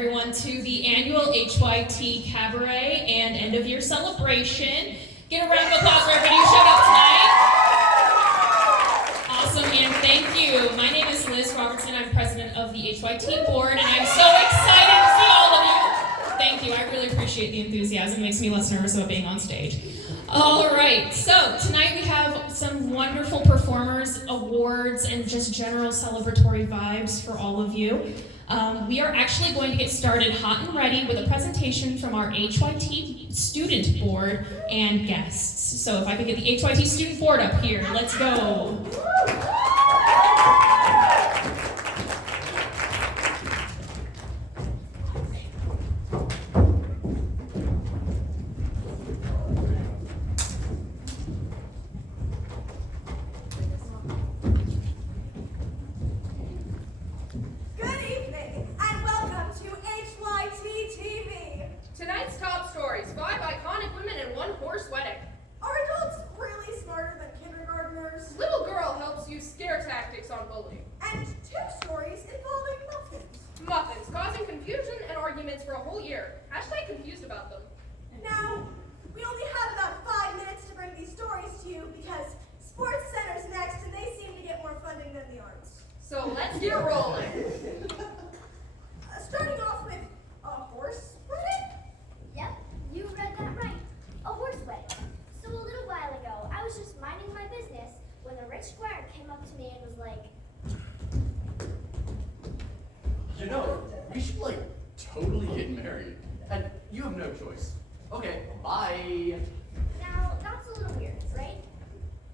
everyone to the annual HYT Cabaret and end of year celebration. Get a round of applause for everybody who showed up tonight. Awesome, and thank you. My name is Liz Robertson. I'm president of the HYT board, and I'm so excited to see all of you. Thank you. I really appreciate the enthusiasm. It makes me less nervous about being on stage. All right, so tonight we have some wonderful performers, awards, and just general celebratory vibes for all of you. We are actually going to get started hot and ready with a presentation from our HYT student board and guests. So if I could get the HYT student board up here, let's go. Tonight's top stories, 5 iconic women and 1 horse wedding. Are adults really smarter than kindergartners? Little girl helps use scare tactics on bullying. And 2 stories involving muffins. Muffins, causing confusion and arguments for a whole year. Hashtag confused about them. Now, we only have about 5 minutes to bring these stories to you because Sports Center's next and they seem to get more funding than the arts. So let's get rolling. Starting off with a horse wedding? Yep, you read that right. A horse wedding. So a little while ago, I was just minding my business when a rich squire came up to me and was like, You know, we should totally get married. And you have no choice. Okay, bye. now that's a little weird, right?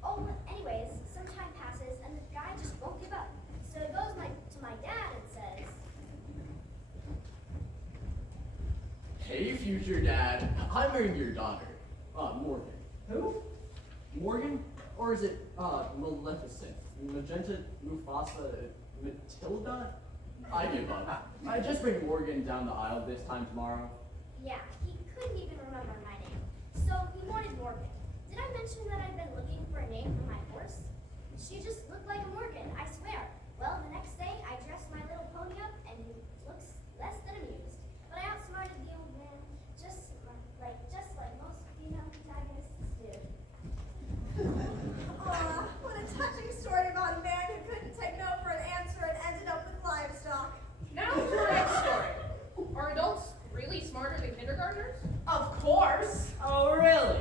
Oh, anyways, some time passes and the guy just won't give up. So he goes to my dad and says, Hey, future dad. I'm marrying your daughter. Morgan. Who? Morgan? Or is it, Maleficent? Magenta, Mufasa, Matilda? I give up. I just bring Morgan down the aisle this time tomorrow. yeah, he couldn't even remember my name. So he wanted Morgan. Did I mention that I'd been looking for a name for my horse? She just looked like a Morgan, I swear. Well, the next day, I dressed my little pony up and he looks less than amused. But I outsmarted the old man, just like most female protagonists do. Aw, what a touching story about a man who couldn't take no for an answer and ended up with livestock. Now for our next story. Are adults really smarter than kindergartners? Of course. Oh, really?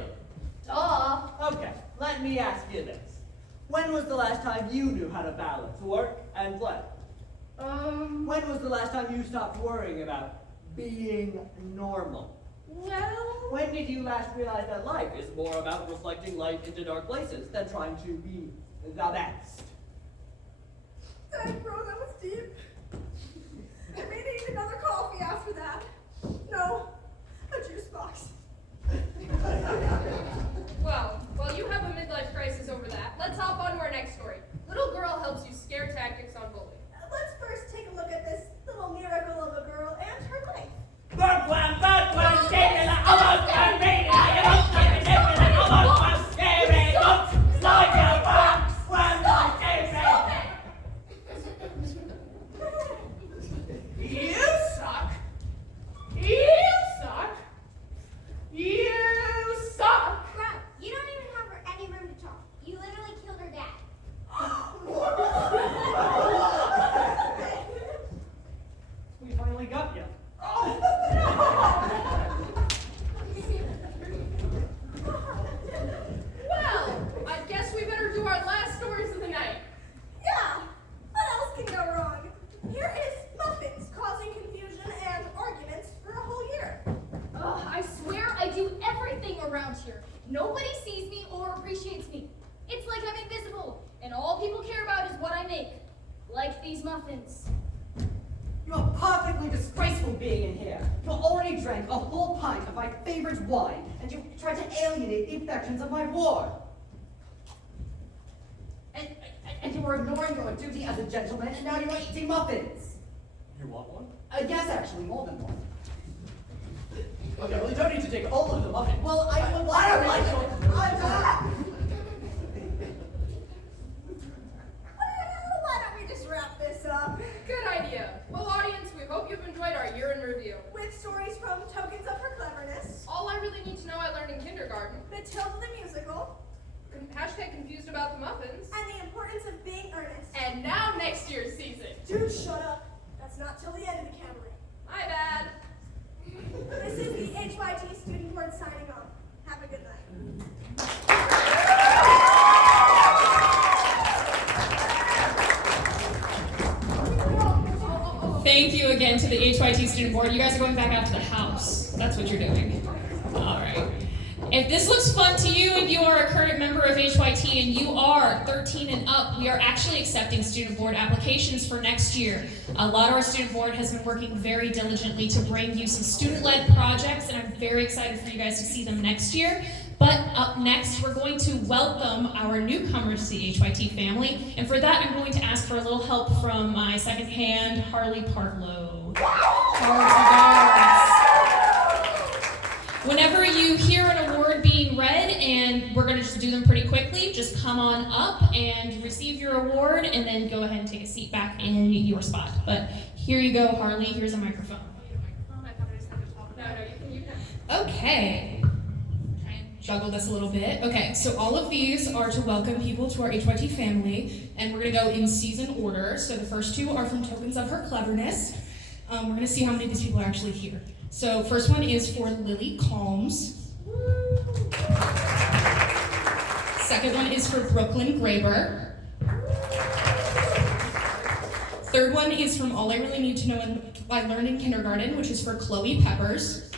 Duh. Okay, let me ask you this. When was the last time you knew how to balance work and play? When was the last time you stopped worrying about being normal? Well, When did you last realize that life is more about reflecting light into dark places than trying to be the best? Dang, bro, that was deep. I may need another coffee after that. No, a juice box. Well, while you have a midlife crisis over that, let's hop on to our next story. Little girl helps use scare tactics on bullying. Let's first take a look at this little miracle of a girl and her life. you suck. You suck. You suck. Crap, you don't even have any room to talk. You literally killed her dad. We finally got you. Well, I guess we better do our last stories of the night. Yeah, what else can go wrong? Here is muffins causing confusion and arguments for a whole year. Ugh, I swear I do everything around here. Nobody sees me or appreciates me. It's like I'm invisible, and all people care about is what I make. Like these muffins. You're perfectly disgraceful being in here. You already drank a whole pint of my favorite wine, and you tried to alienate the affections of my ward. And you were ignoring your duty as a gentleman, and now you are eating muffins. You want one? Yes, actually, more than one. Okay, well, you don't need to take all of the muffin. Well, I would like I to don't like make it. I'm back. Why don't we just wrap this up? Good idea. Well, audience, we hope you've enjoyed our year in review. you? With stories from Tokens of Her Cleverness, All I really need to know I learned in kindergarten. Matilda the Musical, Hashtag confused about the muffins. and the importance of being earnest. And now next year's season. Dude, shut up. That's not till the end of the cabaret. My bad. This is the HYT Student Board signing off. Have a good night. Thank you again to the HYT Student Board. You guys are going back out to the house. That's what you're doing. All right. If this looks fun to you, if you are a current member of HYT and you are 13 and up, we are actually accepting student board applications for next year. A lot of our student board has been working very diligently to bring you some student-led projects, and I'm very excited for you guys to see them next year. But up next, we're going to welcome our newcomers to the HYT family, and for that, I'm going to ask for a little help from my second hand, Harley Partlow. Whenever you hear an award being read, and we're going to just do them pretty quickly, just come on up and receive your award, and then go ahead and take a seat back in your spot. But here you go, Harley. Here's a microphone. You can. Okay. Try and juggle this a little bit. Okay, so all of these are to welcome people to our HYT family, and we're going to go in season order. So the first two are from Tokens of Her Cleverness. We're going to see how many of these people are actually here. So first one is for Lily Calms. Second one is for Brooklyn Graber. Third one is from All I Really Need to Know I Learned in Kindergarten, which is for Chloe Peppers.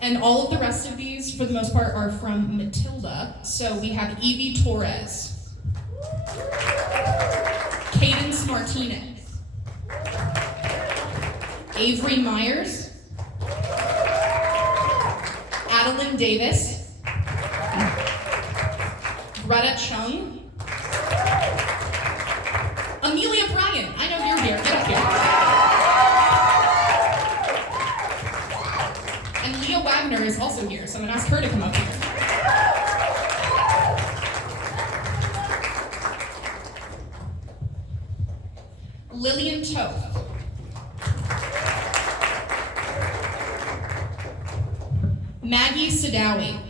And all of the rest of these, for the most part, are from Matilda. So we have Evie Torres, Cadence Martinez, Avery Myers, Adeline Davis, Greta Chung, Amelia Bryan. I know you're here. Get up here. And Leah Wagner is also here, so I'm gonna ask her to come up here. Lillian Toth. Maggie Sadawi.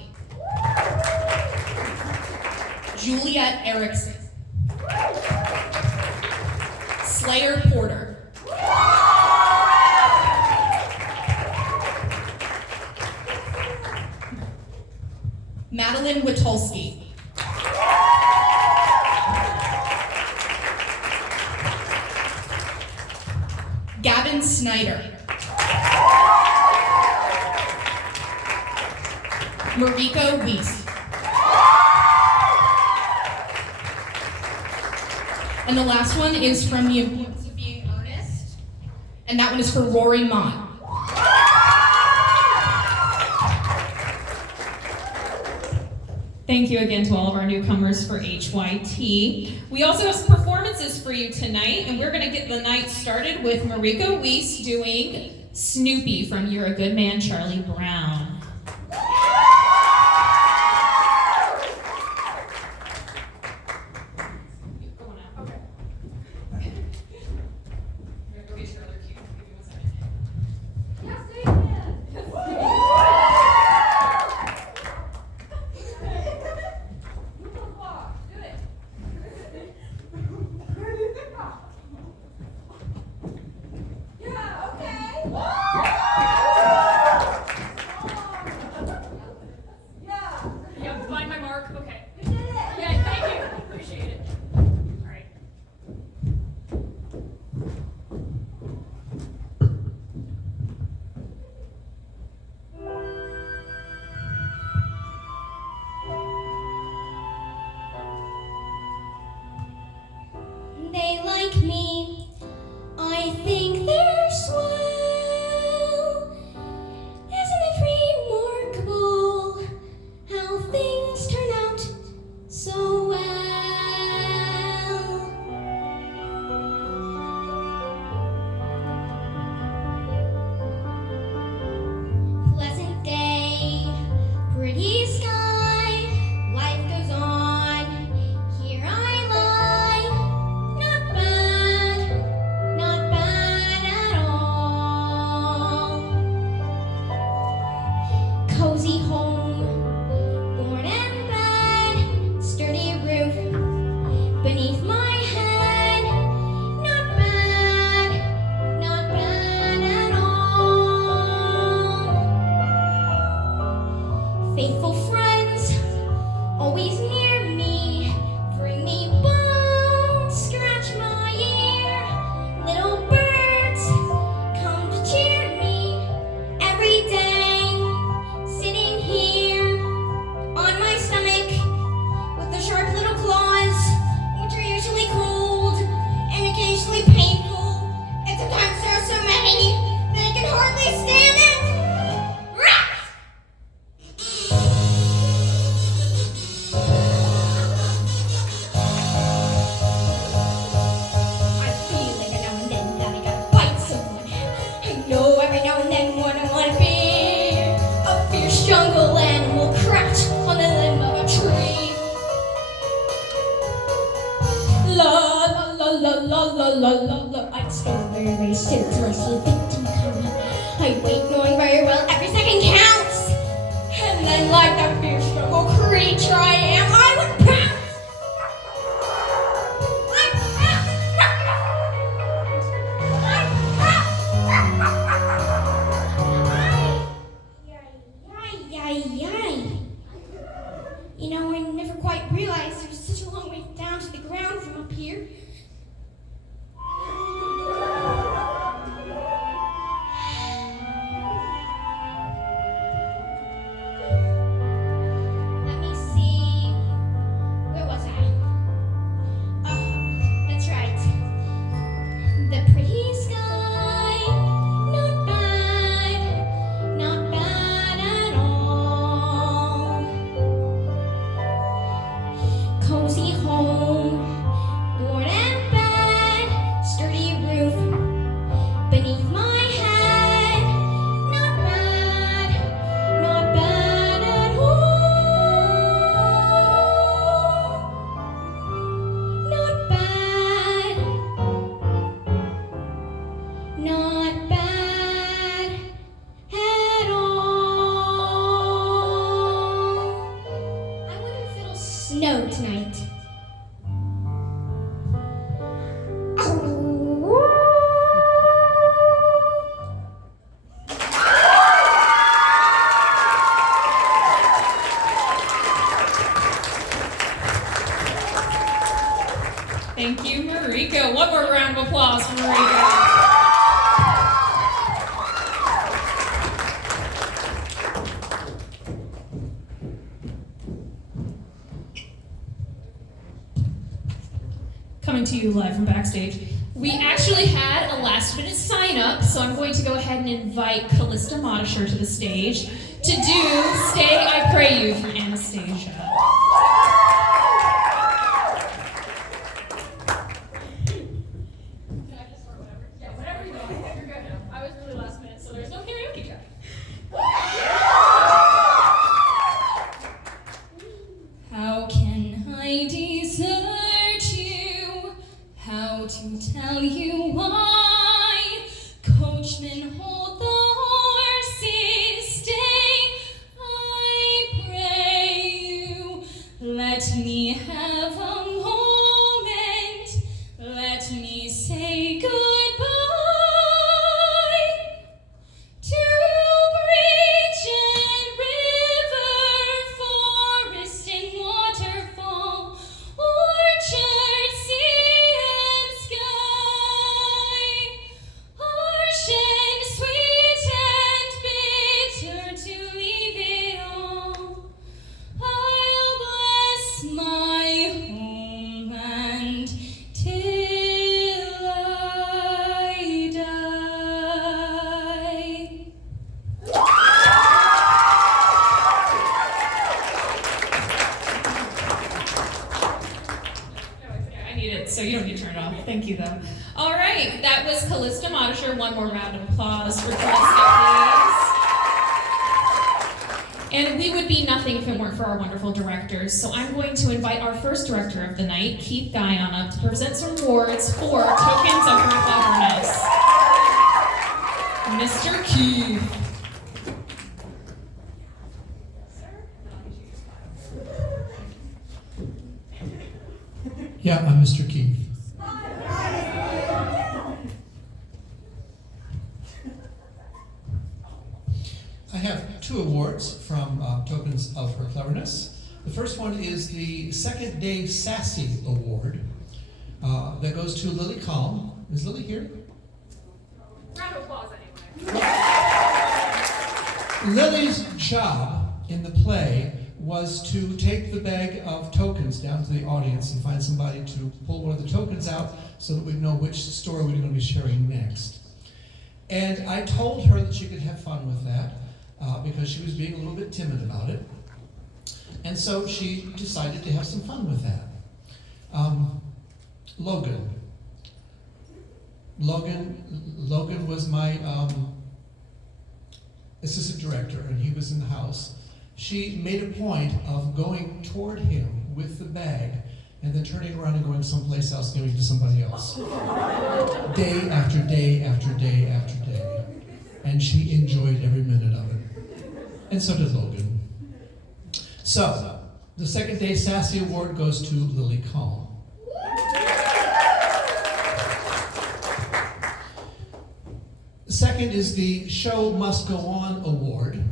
Juliet Erickson. Slayer Porter. Madeline Witulski. Gavin Snyder. Mariko Weiss. And the last one is from The Importance of Being Earnest, and that one is for Rory Mott. Thank you again to all of our newcomers for HYT. We also have some performances for you tonight, and we're going to get the night started with Mariko Weiss doing Snoopy from You're a Good Man, Charlie Brown. la la la la la. I'd stand there very still till I see a victim coming. I'd wait knowing very well every second counts. And then like that fierce struggle creature I am, I would pounce. You know, I never quite realized there's such a long way down to the ground from up here. Let me see. Where was I? Oh, that's right. The pretty sky. Not bad. Not bad at all. Cozy home, board and bed, sturdy roof beneath my head. Not bad at all. Not bad, not bad at all. I wonder if it'll snow tonight. Thank you, Marika. One more round of applause for Marika. Coming to you live from backstage. We actually had a last minute sign up, so I'm going to go ahead and invite Callista Modisher to the stage to do Stay I Pray You from Anastasia. Can I just start whatever? Yeah, whatever you want. You're good now. I was really last minute, so there's no Karaoke track. How can I desert you? How to tell you why? Coachman, hold the horses. Stay, I pray you. Let me have a moment. Let me say goodbye. To bridge and river, forest and waterfall, orchard, sea and sky, harsh and sweet and bitter to leave it all. I'll bless my homeland till I die. I need it, so you don't need to turn it off. Thank you, though. All right, that was Callista Modisher. One more round of applause for Callista, please. And we would be nothing if it weren't for our wonderful directors. So I'm going to invite our first director of the night, Keith Guyon, up to present some awards for Tokens of Her Cleverness. Mr. Keith. Yeah, I'm Mr. Keith. I have 2 awards from Tokens of Her Cleverness. The first one is the Second Day Sassy Award that goes to Lily Calm. Is Lily here? round of applause anyway. Lily's job in the play was to take the bag of tokens down to the audience and find somebody to pull one of the tokens out so that we'd know which story we were going to be sharing next. And I told her that she could have fun with that because she was being a little bit timid about it. And so she decided to have some fun with that. Logan was my assistant director, and he was in the house. She made a point of going toward him with the bag and then turning around and going someplace else, giving it to somebody else. Day after day after day after day. And she enjoyed every minute of it. And so did Logan. So, the second day Sassy Award goes to Lily Calm. The second is the Show Must Go On Award.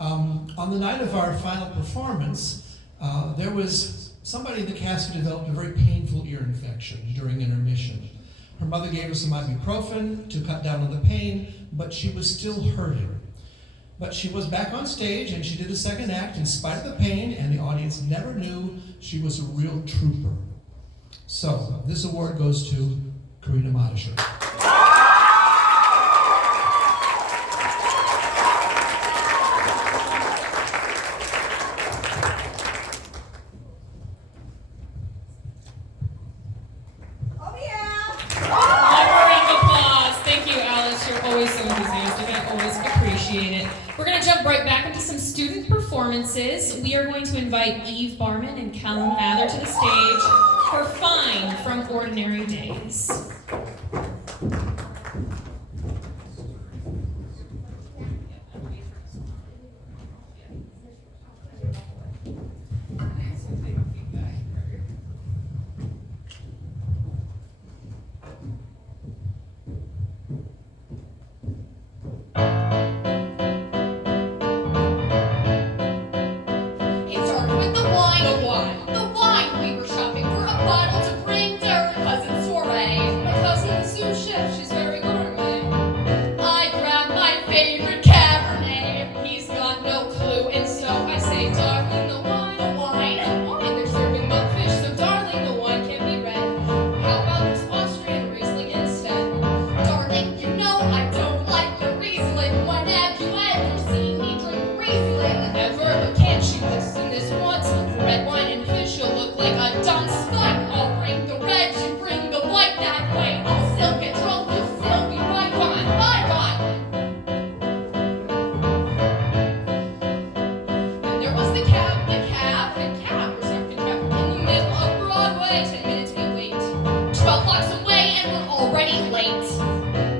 On the night of our final performance, there was somebody in the cast who developed a very painful ear infection during intermission. Her mother gave her some ibuprofen to cut down on the pain, but she was still hurting. But she was back on stage and she did the second act in spite of the pain, and the audience never knew she was a real trooper. So, this award goes to Karina Modisher. Oh yeah! One round of applause. Thank you, Alice. You're always so enthusiastic. I always appreciate it. We're going to jump right back into some student performances. We are going to invite Eve Barman and Callum Mather to the stage for Fine from Ordinary Days. It started with the wine. The wine. We were shopping for a bottle to bring to her cousin's soiree. My cousin, the sous chef, she's very gourmet. I grabbed my favorite Cabernet. He's got no clue, and so I say, darling, the wine. And they're serving milkfish, so darling, the wine can be red. How about this Austrian Riesling instead? Darling, you know I don't like the Riesling. When have you ever seen me drink Riesling? Ever, but can't you listen this once? Red wine and fish, you'll look like a dunce. Fine, I'll bring the red, you bring the white. That way I'll still get drunk, you'll still be right. Fine. Then there was the cab. We're stuck in traffic in the middle of Broadway. 10 minutes we wait. 12 blocks away and we're already late.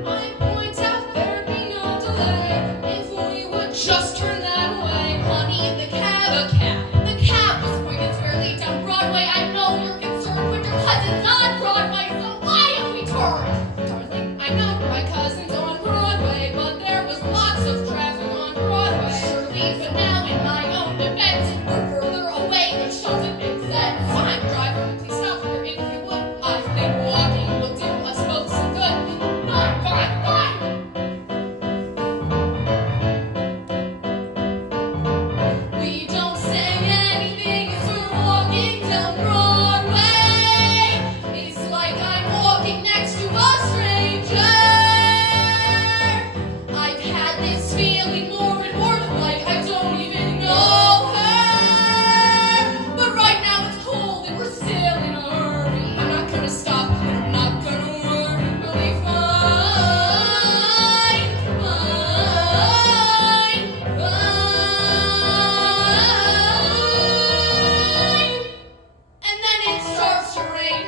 I point out there'd be no delay if we would just turn that way. Honey, the cab was pointed squarely down Broadway. I know you're concerned, but your cousin's on Broadway, so why have we turned? Darling, I know my cousin's on Broadway, but there was lots of traffic on Broadway. Surely, but now in my own defense, we're further away, which doesn't make sense. Fine, driver, please stop here if you would. I think walking will do us both some good. Fine. We don't say anything as we're walking down Broadway. It's like I'm walking next to a stranger. I've had this feeling more and more like I don't even know her. But right now it's cold and we're still in a hurry. I'm not gonna stop and I'm not gonna worry. We'll be fine. And then it starts to rain.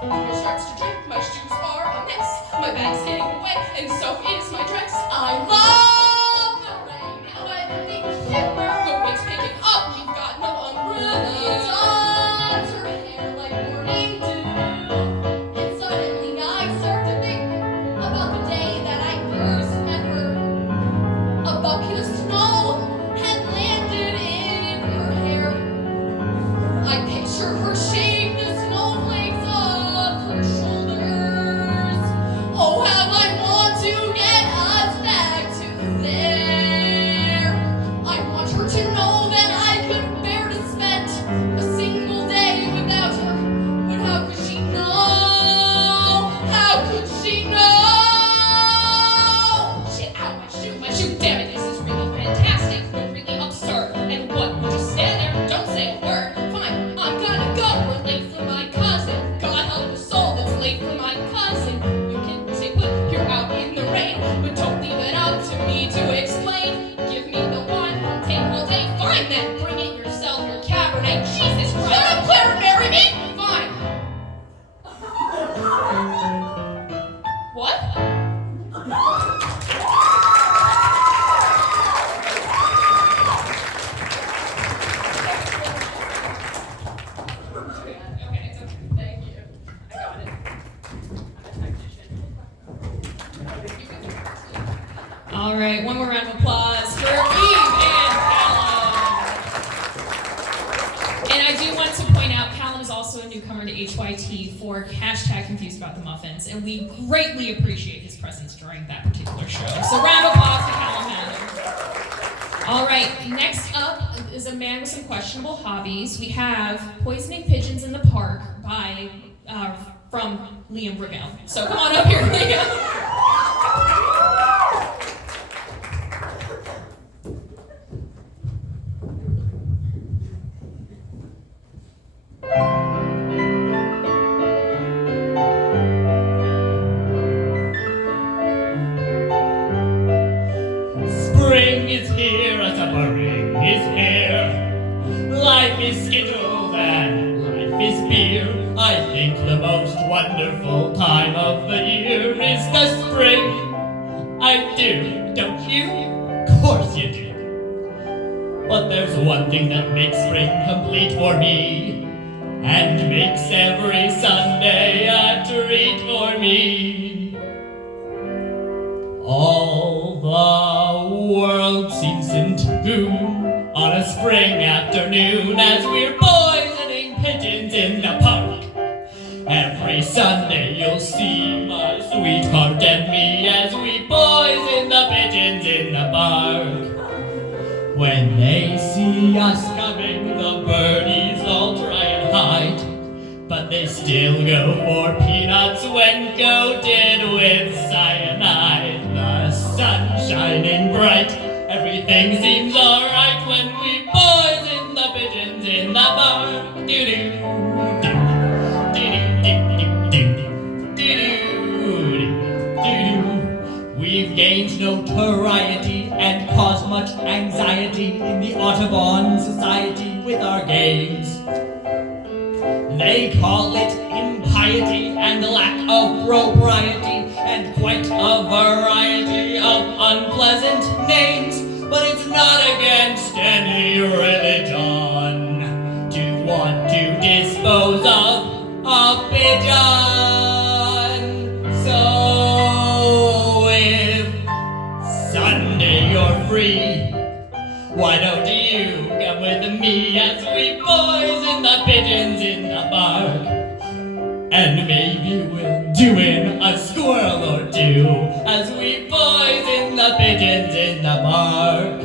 Peter starts to drink. My shoes are a mess. My bag's getting wet, and so is my dress. I love the rain. How everything shimmers. The wind's picking up. We've got no umbrellas. Odds her hair like morning dew. And suddenly I start to think about the day that I first met her. A bucket of snow had landed in her hair. I picture her shave the snowflakes off her shoulders. Oh, how I want to get us back together. What? Okay, it's okay. Thank you. I got it. I'm a technician. All right, one more round of applause for Eve and Callum. And I do want to point out, Callum is also a newcomer to HYT for #ConfusedAboutTheMuffins, and we greatly appreciate his presence during that particular show. So round of applause to Callum Haller. All right, next up is a man with some questionable hobbies. We have Poisoning Pigeons in the Park by from Liam Brigel. So come on up here, Liam. Spring is here, spring is here. Life is Skittles and life is beer. I think the most wonderful time of the year is the spring. I do, don't you? Of course you do. But there's one thing that makes spring complete for me, and makes every Sunday a treat for me. All the world seems in tune on a spring afternoon as we're poisoning pigeons in the park. Every Sunday you'll see my sweetheart and me as we poison the pigeons in the park. When they see us coming, the birdies all try and hide, but they still go for peanuts when coated with cyanide. The sun shining bright, everything seems alright when we poison the pigeons in the park. Do-do, we've gained notoriety and caused much anxiety in the Audubon Society with our games. They call it impiety and lack of propriety and quite a variety of unpleasant names. But it's not against any religion to want to dispose of a pigeon. So if Sunday you're free, why don't you come with me as we poison the pigeons in the park? And maybe we'll do in a squirrel or two as we poison the pigeons in the park.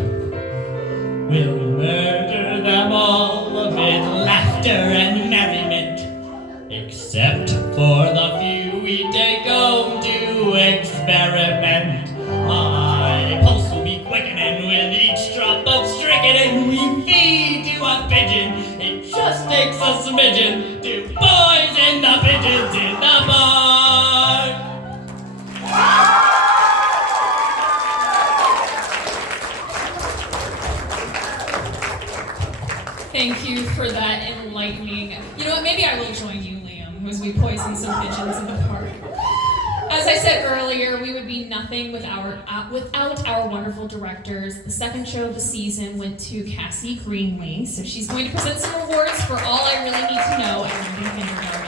We'll murder them all amid laughter and merriment, except for the few we take home to experiment. My pulse will be quickening with each drop of strychnine we feed to a pigeon. It just takes a smidgen to poison the pigeons in the park. Thank you for that enlightening. You know what? Maybe I will join you, Liam, as we poison some pigeons in the park. As I said earlier, we would be nothing without our wonderful directors. The second show of the season went to Cassie Greenlee, so she's going to present some awards for All I Really Need to Know at London Kindergarten.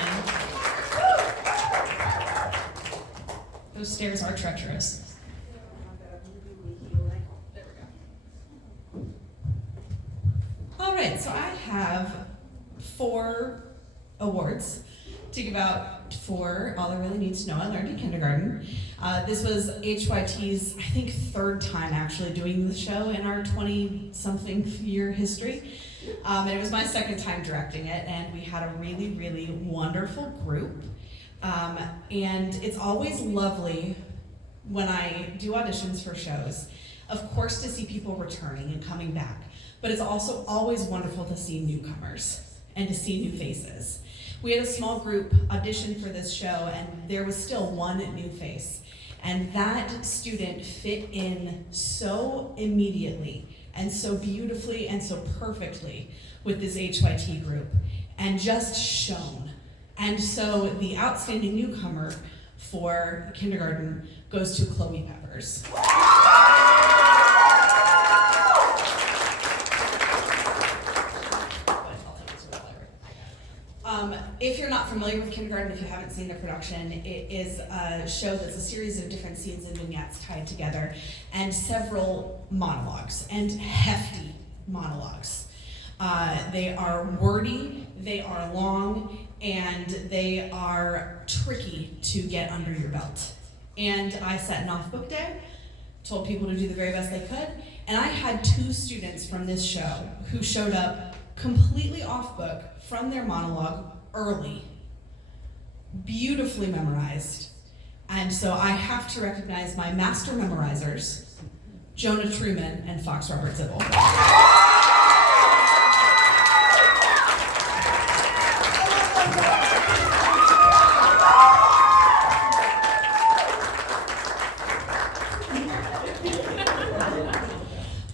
Those stairs are treacherous. All right, so I have 4 awards to give out for All I Really Need to Know I Learned in Kindergarten. This was HYT's, I think, 3rd time actually doing the show in our 20-something year history. And it was my 2nd time directing it, and we had a really, really wonderful group. And it's always lovely when I do auditions for shows, of course, to see people returning and coming back. But it's also always wonderful to see newcomers and to see new faces. We had a small group audition for this show, and there was still one new face. And that student fit in so immediately and so beautifully and so perfectly with this HYT group and just shone. And so the outstanding newcomer for kindergarten goes to Chloe Peppers. If you're not familiar with kindergarten, if you haven't seen the production, it is a show that's a series of different scenes and vignettes tied together, and several monologues, and hefty monologues. They are wordy, they are long, and they are tricky to get under your belt. And I set an off-book day, told people to do the very best they could, and I had 2 students from this show who showed up completely off-book from their monologue early, beautifully memorized. And so I have to recognize my master memorizers, Jonah Truman and Fox Robert Zibble.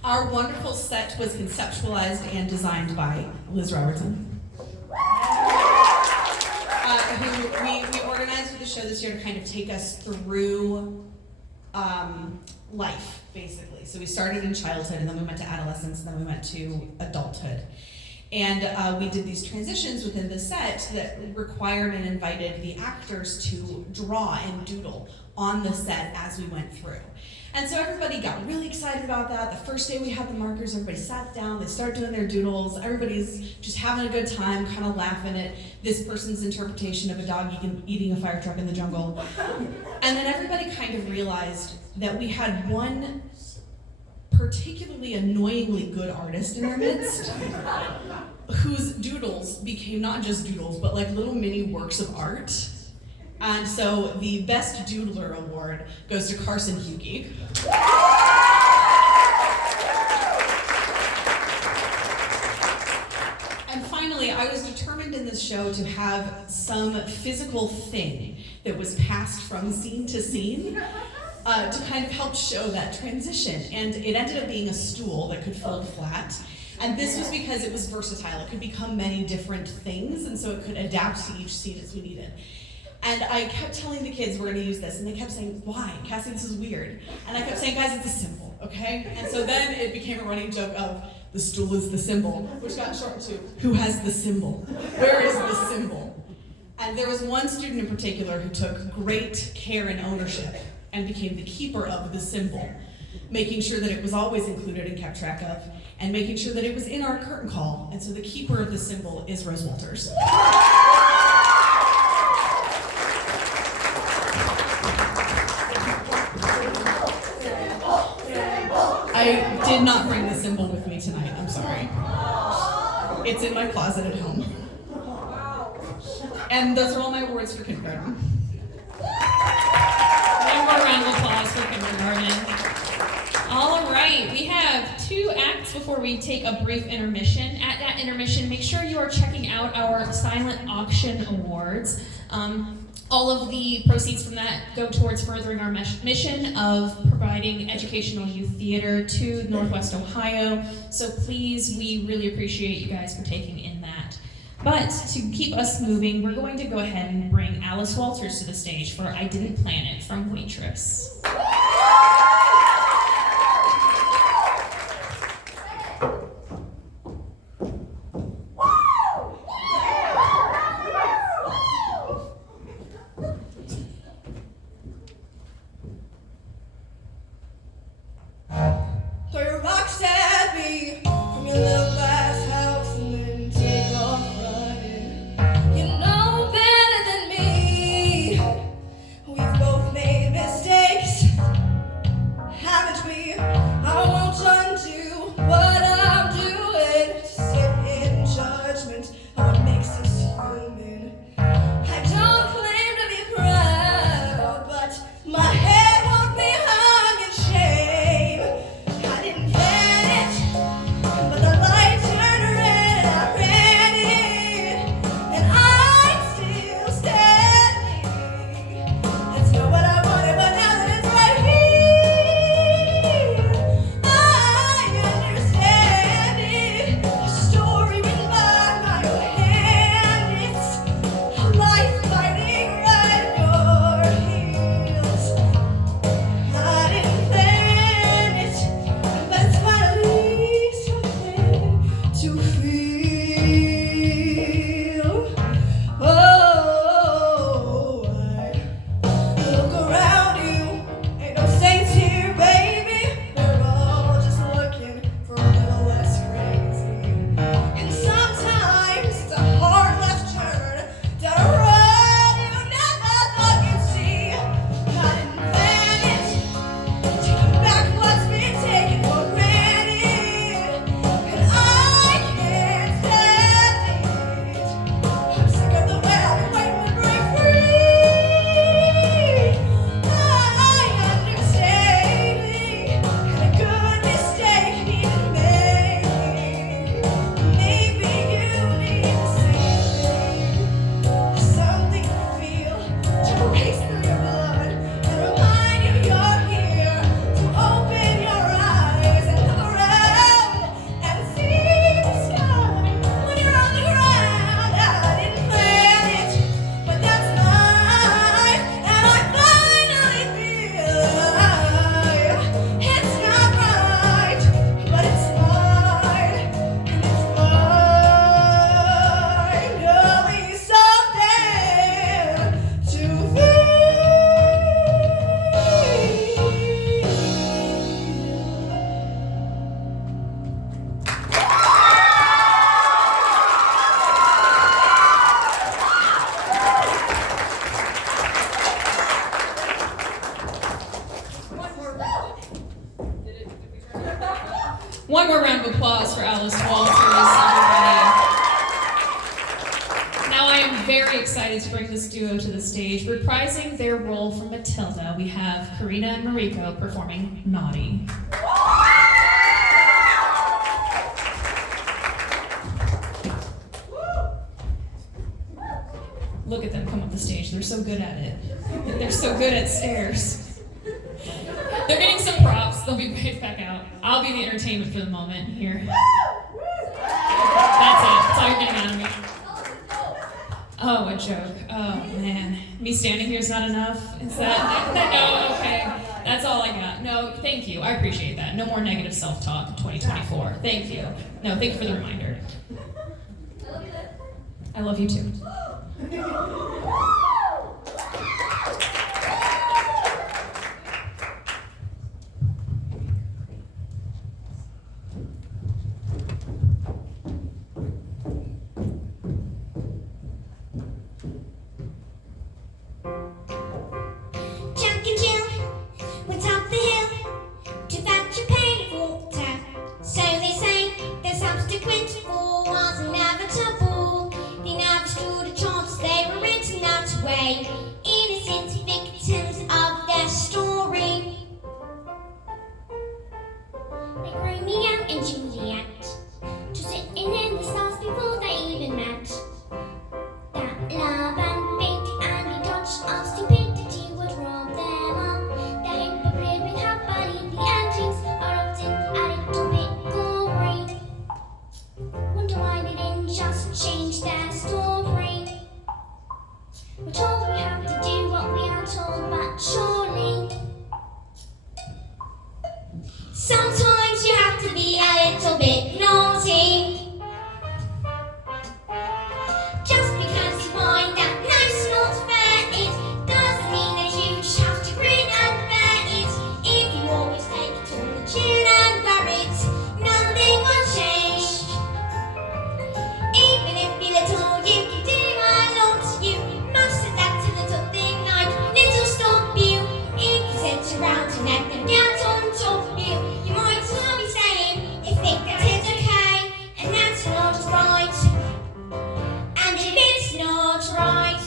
Our wonderful set was conceptualized and designed by Liz Robertson. We organized with the show this year to kind of take us through life, basically. So we started in childhood, and then we went to adolescence, and then we went to adulthood. And we did these transitions within the set that required and invited the actors to draw and doodle on the set as we went through. And so everybody got really excited about that. The first day we had the markers, everybody sat down, they started doing their doodles, everybody's just having a good time, kind of laughing at this person's interpretation of a dog eating a fire truck in the jungle. And then everybody kind of realized that we had one particularly annoyingly good artist in our midst, whose doodles became not just doodles, but like little mini works of art. And so the Best Doodler Award goes to Carson Hughey. And finally, I was determined in this show to have some physical thing that was passed from scene to scene to kind of help show that transition. And it ended up being a stool that could fold flat. And this was because it was versatile. It could become many different things, and so it could adapt to each scene as we needed. And I kept telling the kids we're gonna use this, and they kept saying, why? Cassie, this is weird. And I kept saying, guys, it's a symbol, okay? And so then it became a running joke of, the stool is the symbol, which got shortened to, who has the symbol? Where is the symbol? And there was one student in particular who took great care and ownership and became the keeper of the symbol, making sure that it was always included and kept track of, and making sure that it was in our curtain call. And so the keeper of the symbol is Rose Walters. I did not bring the symbol with me tonight, I'm sorry. It's in my closet at home. And those are all my awards for kindergarten. One more round of applause for kindergarten. All right, we have 2 acts before we take a brief intermission. At that intermission, make sure you are checking out our silent auction awards. All of the proceeds from that go towards furthering our mission of providing educational youth theater to Northwest Ohio. So please, we really appreciate you guys partaking in that. But to keep us moving, we're going to go ahead and bring Alice Walters to the stage for I Didn't Plan It from Waitress. Throw your rocks at me from your little glass house and then take off running. You know better than me. We've both made mistakes. One more round of applause for Alice Walters, everybody. Now I am very excited to bring this duo to the stage. Reprising their role from Matilda, we have Karina and Mariko performing Naughty. Look at them come up the stage. They're so good at it. They're so good at stairs. They're getting some props. They'll be right back out. I'll be the entertainment for the moment here. That's it. That's all you're getting out of me. Oh, a joke. Oh, man. Me standing here is not enough? Is that? No, okay. That's all I got. No, thank you. I appreciate that. No more negative self-talk in 2024. Thank you. No, thank you for the reminder. I love you too. Sometimes you have to be a little bit naughty. Just because you find that life's not fair, it doesn't mean that you just have to grin and bear it. If you always take it on the chin and wear it, nothing will change. Even if you're little, you can do a lot. You must adapt to little thing like little stop you. If you sit around and let them get on top of you, you might as well be saying you think that it's okay, and that's not right. And if it's not right,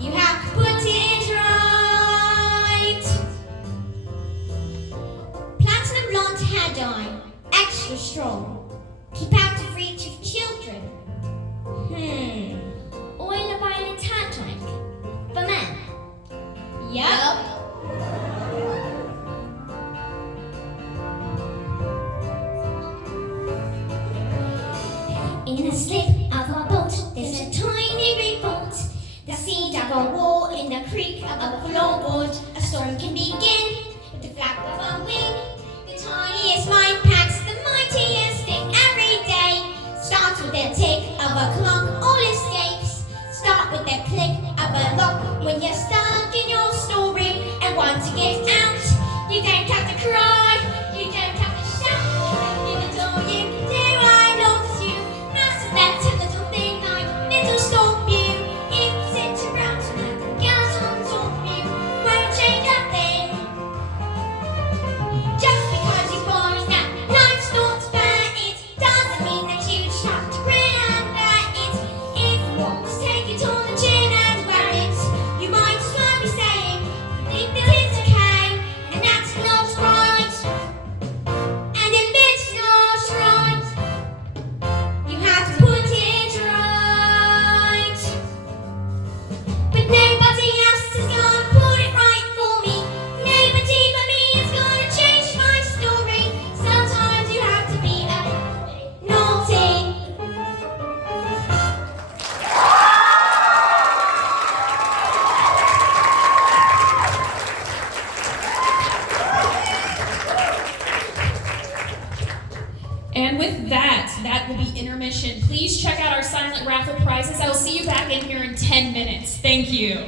you have to put it right. Platinum blonde hair dye, extra strong. Keep out of reach of children. Oil a violet hair tonic for men. Yup. In the slip of a boat, there's a tiny remote. The sea dagger war in the creek of a floorboard. A storm can begin with the flap of a wing. The tiniest mind packs the mightiest thing every day. Starts with the tick of a clock, all escapes. Start with the click of a lock when you're stuck in your story and want to get out. You don't have to cry, you don't have to shout. Even though you can do, I lost you. Massive that little thing like little stop you. If you sit around and let them get on top of you, won't change a thing. Just because you find that life's not fair, it doesn't mean that you just have to grin and bear it. If you want to take it on the chin and wear it, you might as well be saying you think that it's okay, and that's not right. And if it's not right, you have to put it right. But nobody else is gonna put it right for me. Nobody but me is gonna change my story. Sometimes you have to be a naughty. And with that will be intermission. Please check out our silent raffle prizes. I will see you back in here in 10 minutes. Thank you.